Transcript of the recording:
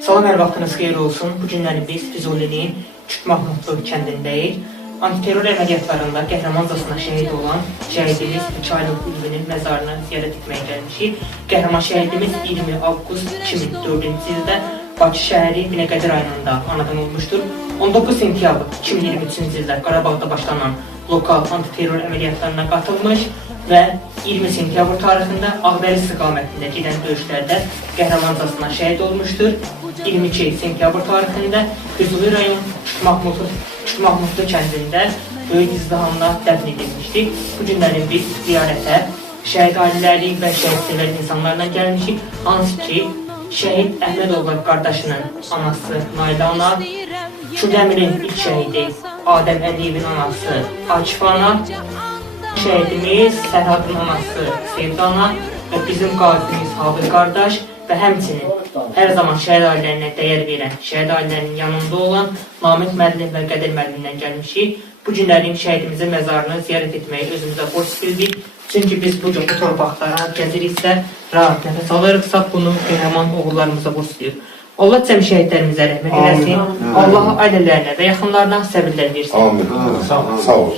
Salam, hər vaxtınız xeyir olsun. Bu günləri biz Füzulinin Küçük Mahmudlu kəndindəyik. Antiterror əməliyyatlarında qəhrəmancasına şəhid olan şəhidimiz Mikailov Ülvinin məzarını ziyarət etməyə gəlmişik. Qəhrəman şəhidimiz 20 avqust 2004-cü ildə Bakı şəhəri Binəqədi rayonunda anadan olmuşdur. 19 sentyabr 2023-cü ildə Qarabağda başlanan lokal antiterror əməliyyatlarına qatılmış və 20 sentyabr tarixində Ağdərə istiqamətində gedən döyüşlərdə qəhrəmancasına şəhid olmuşdur. 22 sentyabr tarixində Füzuli rayon Küçük Mahmudlu kəndində böyük izdihamla dəfn edilmişdik. Bu günləri biz ziyarətə şəhid ailələri və şəhidçilər insanlarla gəlmişik. Hansı ki, şəhid Əhmədovlar qardaşının anası Nailə ana, Kürdəmirin ilk şəhidi Adəm Əliyevin anası Akif ana, şəhidimiz Sərhadın anası Sevda ana və bizim qazimiz Habil qardaş və həmçinin hər zaman şəhid ailələrinə dəyər verən, şəhid ailələrinin yanında olan Namiq müəllim və Qədir müəllimdən gəlmişik. Bu günlərin şəhidimizin məzarını ziyarət etməyi özümüzə borc bildik. Çünki biz bugün bu torpaqlara gəziriksə, rahat nəfəs alırıqsa, bunu qəhrəman oğullarımıza borc deyir. Allah cəmi şəhidlərimizə rəhmət eləsin. Allah ailələrinə və yaxınlarına səbirlər versin. Amin. Sağ ol.